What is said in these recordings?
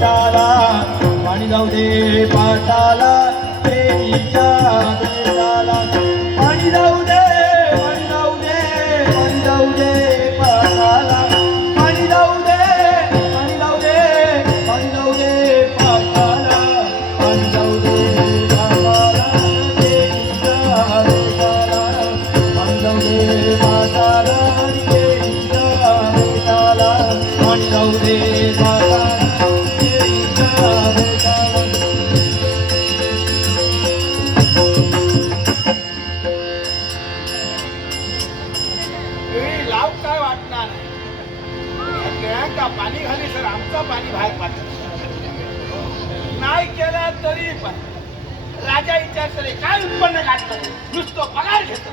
पाटाला पाणी जाऊ दे पाटाला देवीच्या पाणी जाऊ दे. घाली पाणी बाहेर पाठव. नाही केलं तरी पण. राजा विचारतले काय उत्पन्न काढतो नुसतं पगार घेतो.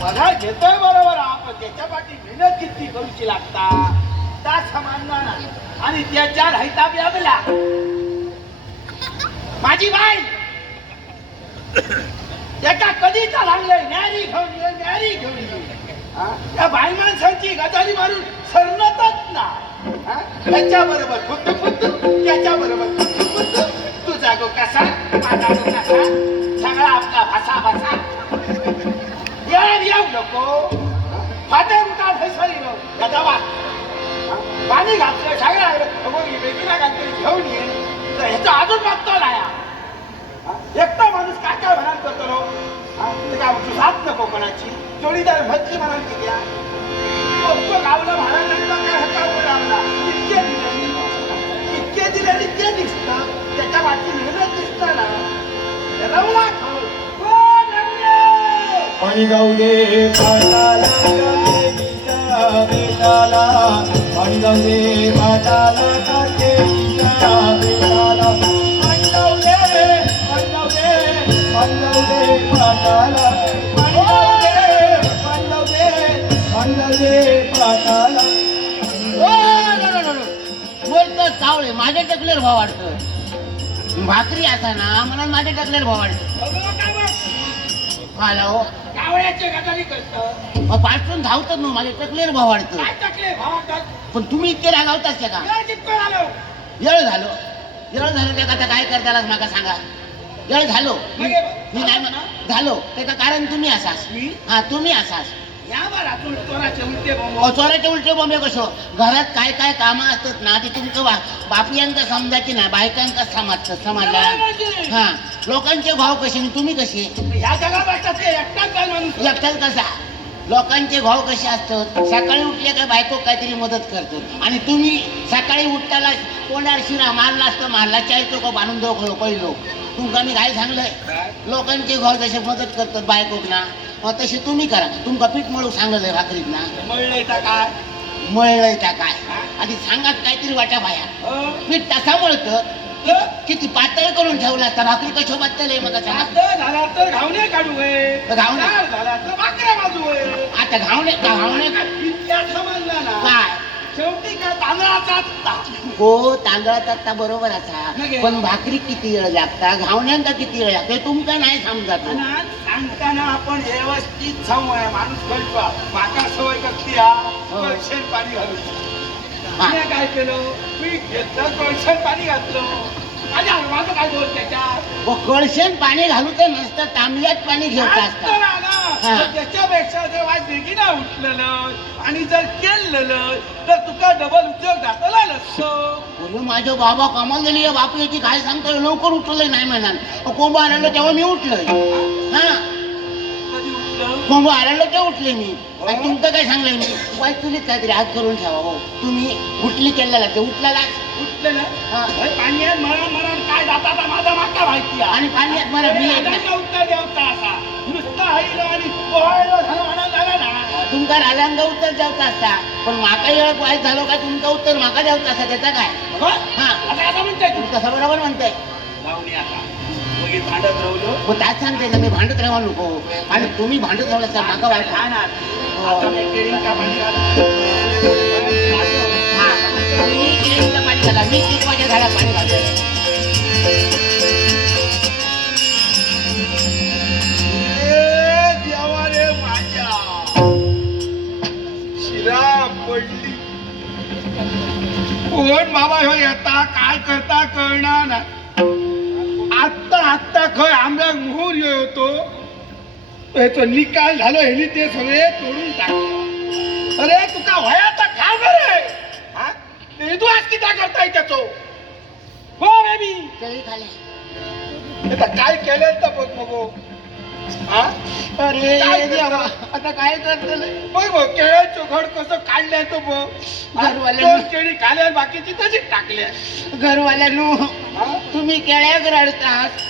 पगार घेतोय बरोबर आपण त्याच्या पाठी मेहनत किती करूची लागता? त्या समानना आणि त्याच्या राहिता लागला माझी बाई! एका कधीचा लागलंय? न्यारी घेऊन ये न्यारी घेऊन ये. हा? बाई माणसांची गजाली मारून त्याच्या बरोबर फुट फुट त्याच्या बरोबर फुट फुट तुझा गो कसा माझा गो कसा? सगळा आपला भासा भासा. येणार येऊ नको. फाटे उठा फैसली नो पाणी घातलं सगळं लागलं अगो घेऊन ये. तर ह्याचा अजून मागतो लाया एकटा माणूस काय काय म्हणाल करतो ते? काय नको कोणाची. जोडीदार भजी म्हणाल की द्या पाणी जाऊ दे पाटाला बेटाला. पाणी जाऊ दे पाटाला देवीच्या बेटाला. पाणी जाऊ दे पाणी जाऊ दे पाणी जाऊ दे पाटाला. पाणी जाऊ दे पाणी जाऊ दे पाणी जाऊ दे पाटाला. बोलतो चावळे माझ्या टकलेर भाव वाटतं भाकरी असा ना मला माझ्या टकलेर भाव वाटतं काय गावड्याचे गजाली करतं. मग पाठवून धावतात ना माझ्या टकलेर भाव वाटतं काय टाकले भावात पण तुम्ही इतके रागावताच का? जितकं आलो येळ झालो. येळ झालं त्या आता काय करतालाच नका सांगा? येळ झालो. मी मी नाही म्हणा झालो. त्याचं कारण तुम्ही असाच. मी? हा तुम्ही तू चोराचे उलटे बोंब कसं? घरात काय काय कामं असतात ना ते तुमचं बा बापियांका समजायची ना बायकांका समजतं. समाजला हा. लोकांचे भाव कसे तुम्ही कसे? एकटाच लक्षात कसा? लोकांचे भाव कसे असतात? सकाळी उठले का बायको काहीतरी मदत करतो. आणि तुम्ही सकाळी उठताला कोणाला शिरा मारला असतं? मारला चाळीस लोक बांधून दो पहिलो. तुमका मी काय सांगलंय? लोकांचे भाव जसे मदत करतात बायकोक ना मग तसे तुम्ही करा. तुमका पीठ मळू सांगलंय भाकरीत ना मळलंय का काय? मळलंय काय? आधी सांगात काहीतरी वाटा बाया? पीठ तसा मळतं? किती पातळ करून ठेवला असता? भाकरी कशो पातळ आहे मग सांगा जास्त झाला तर घावणे काढू आहे आता घावणे घावणे समजला ना काय? शेवटी काय तांदळाचा आत्ता. हो तांदळाचा आता बरोबर असा. पण भाकरी किती वेळ लागता घावण्यांका किती वेळ लागतो तुमका नाही समजत. आणि आज सांगताना आपण व्यवस्थित सवय माणूस कळतो माका सवय कसली हा. कळशेन पाणी घालू हा. मी काय केलं? पीठ घेतलं कळशेन पाणी घातलं. माझ्या माझं काय दोष त्याच्यात? कळशेन पाणी घालू तर नसतं तांब्यात पाणी घेत असतं असतात ना. हा. तर त्याच्यापेक्षा जर वाज बेगिना उठलेलं आणि जर केलेलं तर तुका डबल उद्योग जातला नसतो. बोलू माझ्या बाबा कामाला गेली बापू याची काय सांगतोय लवकर उठलंय नाही म्हणाल. कोंब आलेलो तेव्हा मी उठलोय. हा. कधी उठलं? कोंब आलेलो तेव्हा उठले मी. आणि तुमचं काय सांगलंय मी? वाय तुम्हीच काहीतरी हात करून ठेवा हो. तुम्ही उठली केलेला ते उठलेला उठलं ना? हा. पाण्यात मरण मरण काय जाता माझा माका माहिती. आणि पाण्यात मी उत्तर द्यावचा असा. नुसता हायलो आणि पोहायलो झालं ना. तुमका उत्तर द्यावचा असता पण माका येळ वाईट झालो का तुमचं उत्तर माका द्यावचा असता त्याचा काय? हा. आता आता म्हणताय तुम्ही बरोबर म्हणताय. लावणी आता. मग भांडत राहलो. मग त्याच सांगते ना मी भांडत राहा नको आणि तुम्ही भांडत राहिला माका वाईट हा ना. मी पाणी घाला. मी झाडात पाणी घालतोय कोण बाबा ह्यो येता? काय करता? कळणार ना. आत्ता आत्ता खय आमदार मोहर ह्यो येतो याचो निकाल झालो हेली ते सगळे तोडून टाक अरे तुका वया खा बरे? ते आज किती करताय त्याचो? हो बेबी केळी खाले. आता काय केलं तर बघ बघू हा. अरे करतो? आता काय करतले बघ बघ केळ्याचं घड कसं काढलंय तो बघ. केळी खाल्या बाकीची तशीच टाकल्या. घरवाल्यानो? तुम्ही केळ्याक रडतात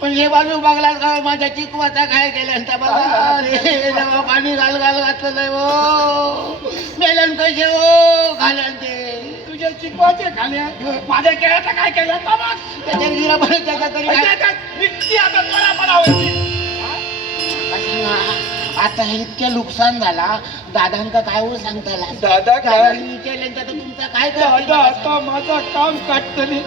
पण हे बाजू बघलात का? माझ्या चिकवाचा काय केल्यानंतर बघा. अरे देवा पाणी घाल घाल घातलंय हो. मेलन कसे हो? घालन ते तुझ्या चिकवाचे खाल्या माझ्या केळ्याचं काय केलं? तर त्याच्या तरी काय त्याच्यात निघती आता त्वरा पडावं आता हे इतकं नुकसान झाला. दादांका काय हो सांगताला दादा काय? दादांनी विचारल्यानंतर तुमचा काय दादा आता माझा काम काटतले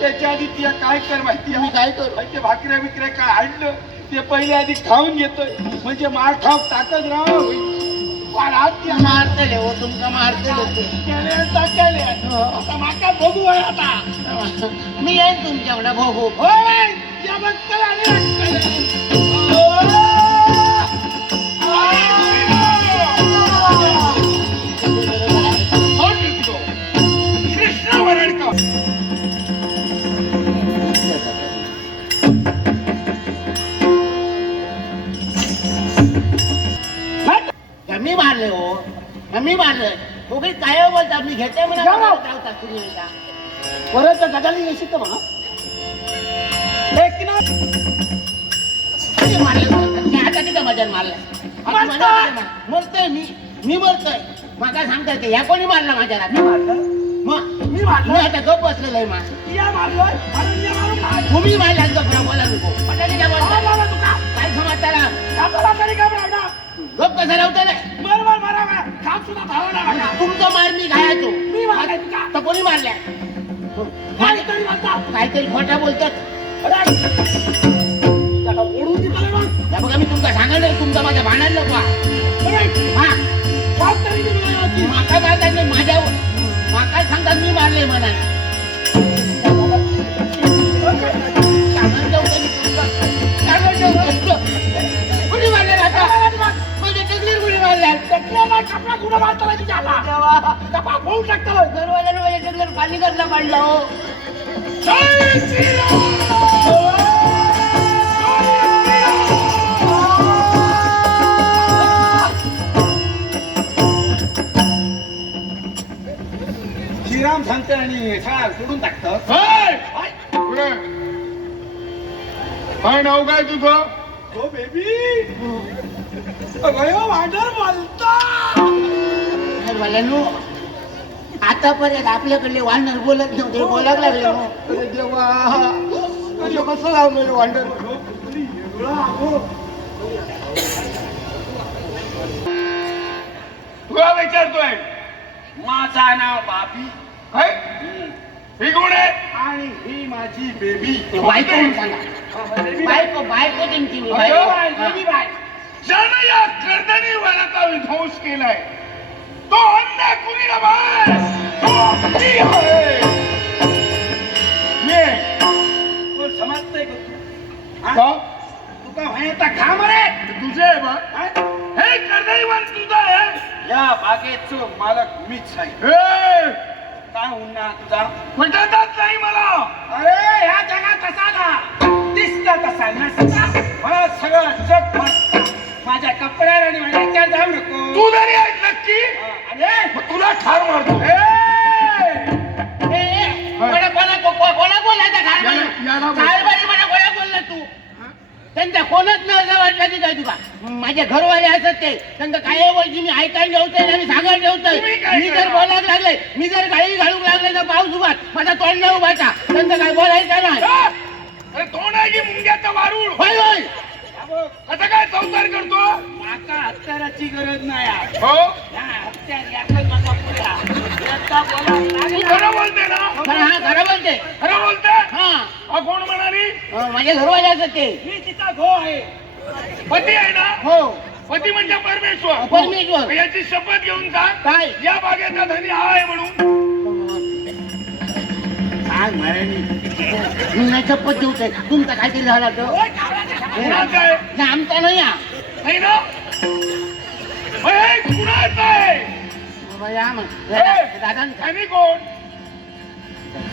त्याच्या आधी तिला काय कर माहिती मी काय करू? ते भाकऱ्या बिकऱ्या काय आणलं? ते पहिले आधी खाऊन घेतोय. म्हणजे मार खाऊ टाकत राहा आता मारतले हो तुमका मारतले ते. हो, आता माका बघू आहे आता. मी येईन तुमच्याकडे भोगू होय या बघ चला मी मारले हो मी मारले उगी काय हो बोलता मी घेते म्हणा जा ना. जाऊता तुम्ही एकदा. परत त्या गजाली येशील तर बघा एक ना किती मारले बोलतात? मी आता किती मजा मारला? आता मारला. मरतोय मी. मी मरतोय. माका सांगता येते ह्या कोणी मारला माझ्या रात्री मग? मी मी मारलं आता गप बसलेलो आहे मा या मारलोय. म्हणून या मारून मार. तुम्ही मारला गप बोला नको. काय बोलता? काय समज त्याला तरी काय म्हणा? गप कसा नाही बरोबर. खाप सुद्धा लागा. तुमचा मार मी खायचो मी. तर कोणी मारल्या काहीतरी म्हणता. काहीतरी खोटा बोलतात ओढून दिलं मग. त्या बघा मी तुमका सांगितलं तुमचा माझ्या भांडण नको हा. माका मारतात नाही माका सांगतात मी मारले म्हणा त्यातल्याला कपडा कुठं मारता नाही तिच्या हातात. देवा. कपा फोडून टाकतो. घरवाल्यानं माझ्या टकलीवर पाणी करता मांडलं हो. जय श्रीराम. श्रीराम सांगते आणि सगळा सोडून टाकतं काय नाव काय तुझं? हो बेबी अगं वांडर बोलता. घरवाल्यानो आतापर्यंत आपल्याकडले वानर बोलत नव्हते बोलायला लागले हो. देवा. अरे कसं लावलं वांडर तुला विचारतोय माझा नाव बाबी. काय? ही कोण आहे? आणि ही माझी बेबी. बायको म्हणून सांगा. बायको बायको त्यांची मी, बायको. ज्यानं या कर्दनी वनाचा विध्वंस केलाय. तो अन्य कुणी तो मी आहे. समजतंय का तू? तुका खा मरे तुझे आहे बा. हा? कर्दनी वन तुझं आहे. या बागेचं मालक मीच आहे. हे. काय उन्हा तुझा? पटतच नाही मला. नको. तू जरी आहेस नक्की हा, अरे मग तुला ठार मारतो. कोणा- कोणा- को- को- कोणा? याला- बोल. म्हणा, बोलला तू? कोणच न वाटलं की काय तुका माझे घरवाले असत ते. त्यांचं काय बोलची मी ऐकायला ठेवतोय आणि सांगायला तुम्ही काय मी जर करणार? बोलायला लागले मी जर गाडी घालून लागले तर पाऊस उभा माझा तोंड नाही उभाचा त्यांचं काय बोलायचं नाही? अरे तोंड आहे की मुंग्याचा वारूळ. होय होय हा बघ, कसं काय संसार करतो माका हत्याराची गरज नाही आहे. हो? या हत्यार यातच माझा पुढा. याचा बोला. तू लागला. खरं बोलते ना? खरं हा खरं बोलते. खरं बोलते? हा. हा कोण म्हणाली? अं, माझे घरवाले असत ते. मी तिचा घो आहे. पती आहे ना? हो. पती म्हणजे परमेश्वर. परमेश्वर. याची शपथ घेऊन सांग काय? या बागेचा धनी हा आहे म्हणून. आज महाराणी मी नाही शपथ ठेवते तुमचा काहीतरी झाला तो कुणाचं आहे नाही, आमचा नाही हा. नाही ना? कुणाचं आहे बाबा ए! दादा आणि कोण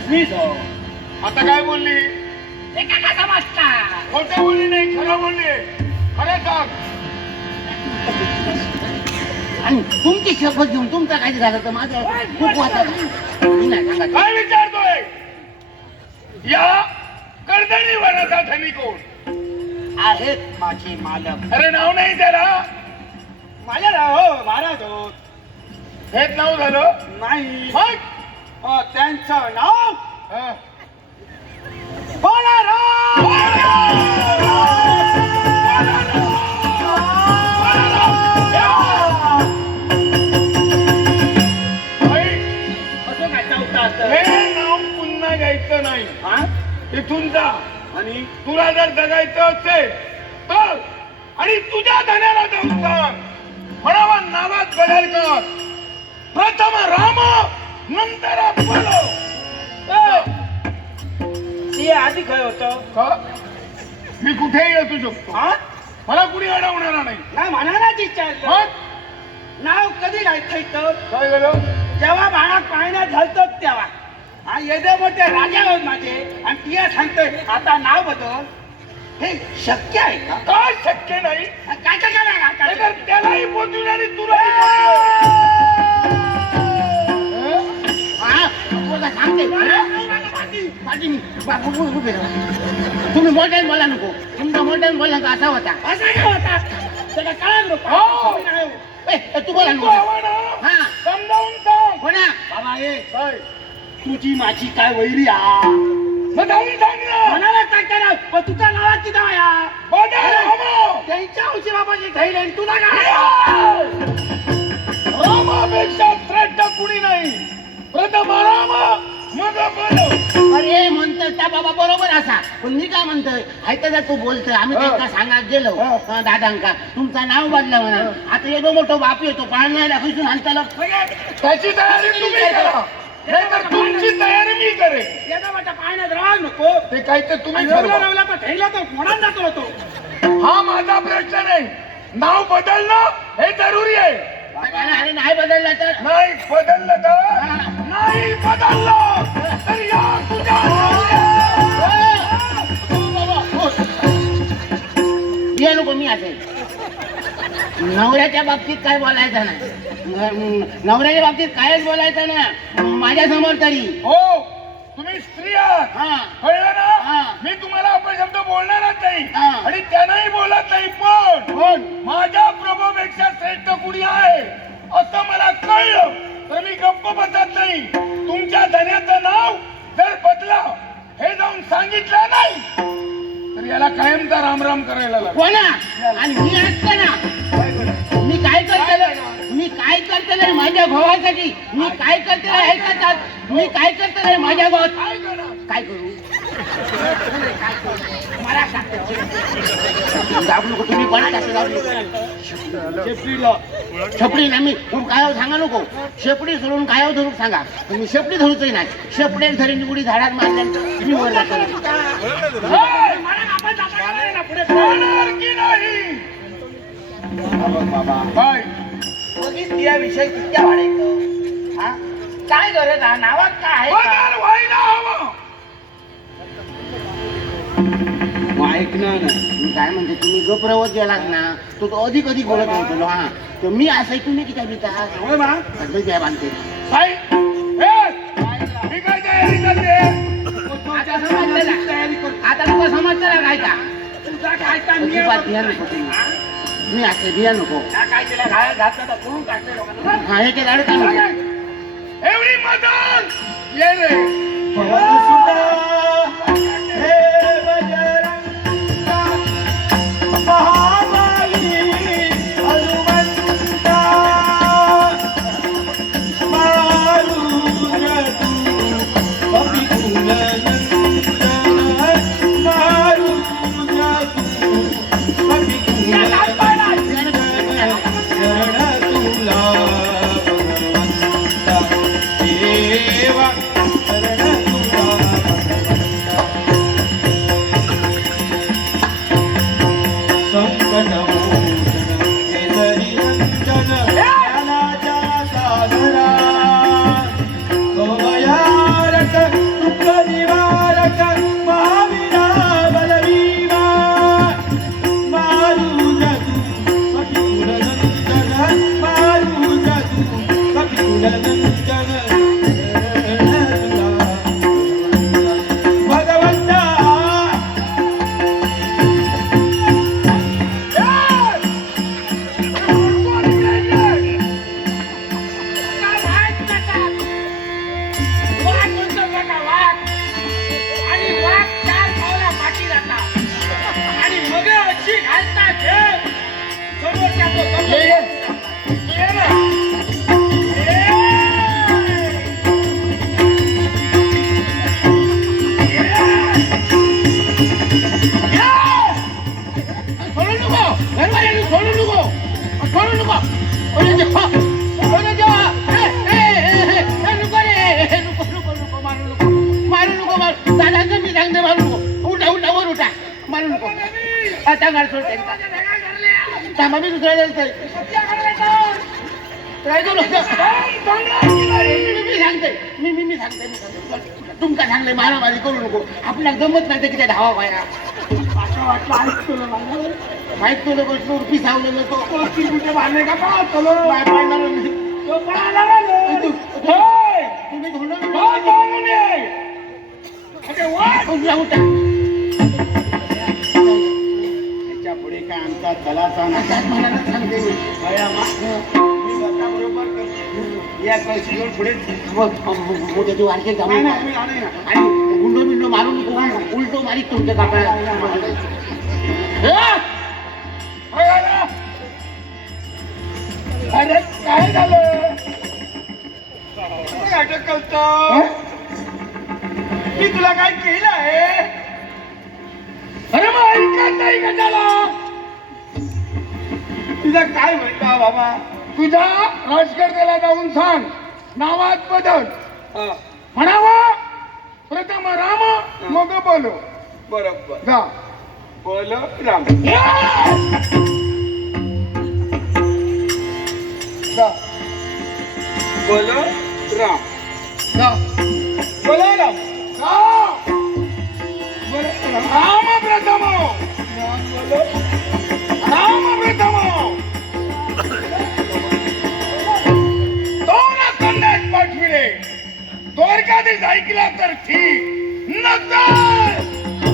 मी आता काय बोलली खोटे बोलली नाही खरं बोलली खरं सांग आणि तुमची शपथ घेऊन तुमचा काय झालं तर माझं खूप वाटत मी नाही सांगत काय विचारतोय या कर्दनी वराचा धनी कोण आहेत माझे मालक अरे नाव नाही त्याला माझ्या हो महाराज हो हेच नाव झालं? नाही. मग? अ, त्यांचं नाव? हा. बोलाराव! बाई, असं काय चावतात हे नाव पुन्हा घ्यायचं नाही. हा? इथून जा. आणि तुला जर जगायचं असेल तर आणि तुझ्या धन्याला जाऊन सांग. म्हणावा नावात बदल कर प्रथम राम नंतर ते आधी काय होतं? का? मी कुठेही असू शकतो. हा? मला कुणी अडवणार नाही. नाही म्हणायलाच विचारलं मग? नाव कधी घ्यायचं काय झालं? जेव्हा बाळात पाण्यात घालतात तेव्हा. हा येदे मोठे राजा होत माझे. आणि तिया सांगतोय आता नाव बदल. हे शक्य आहे का काय शक्य नाही काय काय काय नाहीतर त्यालाही पोचून आणि. हा, बोला, सांगते राहा. तुम्ही मोठ्याने बोला नको तुमचा मोठ्याने बोलला तर असा होता असं काय होता त्याला कळलं नको. हो. हो. तू बोला नको ना? हा समजावून सांग बोला बाबा काय? तुझी माझी काय वैरी हा ना म्हणाला काय करा पण तुझ्या नावात किती या? बदल हवं. त्यांच्या औषधी बाबाची धैर्य आणि तुला काय रामापेक्षा श्रेष्ठ कुणी नाही? प्रथम राम मग बोलो अरे म्हणतोय त्या बाबा बरोबर असा. पण मी काय म्हणतोय? ऐकता तू बोलतोय आम्ही. त्यांना सांगायला गेलो. हा, दादांका. तुमचं नाव बदला म्हणा. आता येतो मोठो बाप येतो पाळण्याला खिसून आणताला त्याची तयारी तुम्ही करा. नाहीतर तुमची तयारी मी करेन याचा वाटा पाण्यात राहा नको ते काय ते तुम्ही रवला ठरवा. रवला तर ठेला तर कोणाला जातो तो हा माझा प्रश्न नाही नाव बदलणं हे जरुरी आहे अरे नाही बदलला तर नाही बदललं तर हा. नाही बदललं तर या तुझ्या ये नको मी असेल नवऱ्याच्या बाबतीत काय बोलायचं नाही. न- नवऱ्याच्या बाबतीत कायच बोलायचं ना माझ्यासमोर तरी. हो तुम्ही स्त्री आहात. हा. कळलं हा. ना मी तुम्हाला अपशब्द बोलणारच नाही. हा. आणि त्यांनाही बोलत नाही पण कोण? माझ्या प्रभूपेक्षा श्रेष्ठ कुणी आहे असं मला कळलं. तर मी गप्प बसत नाही. तुमच्या धन्याचं नाव जर बदला हे जाऊन सांगितलं नाही तर याला कायमचा रामराम करायला लागला. कोणा? आणि मी असते ना काय करते मी काय करते नाही माझ्या भावासाठी? मी काय करते नाही ऐकतात? मी काय करते नाही माझ्या भावात? काय करू? मला सांगते. तुम्ही. शेपडी ना मी काय सांगा नको. शेपडी सोडून काय धरून सांगा. मी शेपडी धरूच नाही. शेपडी धरीन उडी झाडात मारल्या मी वर जातो. की नाही काय विषय किती वाढायचं? हा? काय गरज हा नावात काय का? ऐकणार ना मी काय म्हणते तुम्ही गप्रवत गेलात ना तो तो अधिक अधिक बोलत नव्हतो हा. तर मी असं तुम्ही किती बिता होय बा. सगळं काय बांधते? काय काय आता समजलं ना? आता तुला समजतं काय का? तुझा खायचा मी आखिरिया नको काय केलं घालत घातलं चोरून टाकले लोकांना हा हे केलं एवढी मदत ये रे मी दुसऱ्या सांगते मी मी मी सांगते मी सांगते. तुमका सांगले मारामारी करू नको. आपल्याला जमत नाही किती धावा पाया असं वाटलं ऐक तुला. माहीत तुला गोष्ट पिसावलेलं तो कुठे बांधले का पाडणार. तुम्ही त्याच्या पुढे काय आमचा सांगते मी करतो. या कळशीवर पुढे मग मोठ्याची वारके जाऊ. नाही, नाही, मी नाही ना. आणि गुंडो बिंडो मारून उलटो मारी तुमच्या भयाला. अरे काय झालं? अटक करतो? मी तुला काय केलं आहे अरे मग ऐकत नाही का त्याला तुझं काय म्हणता बाबा? तुझ्या राजकर्त्याला जाऊन सांग. नावात बदल. म्हणावा. प्रथम राम मग बोलो. बरोबर. जा. बोल राम. जा. बोल राम. जा. बोल राम. రామవ్రతము రామవ్రతము दोनच संदेश पाठविले. द्वारकाधीश ऐकला तर ठीक. नंतर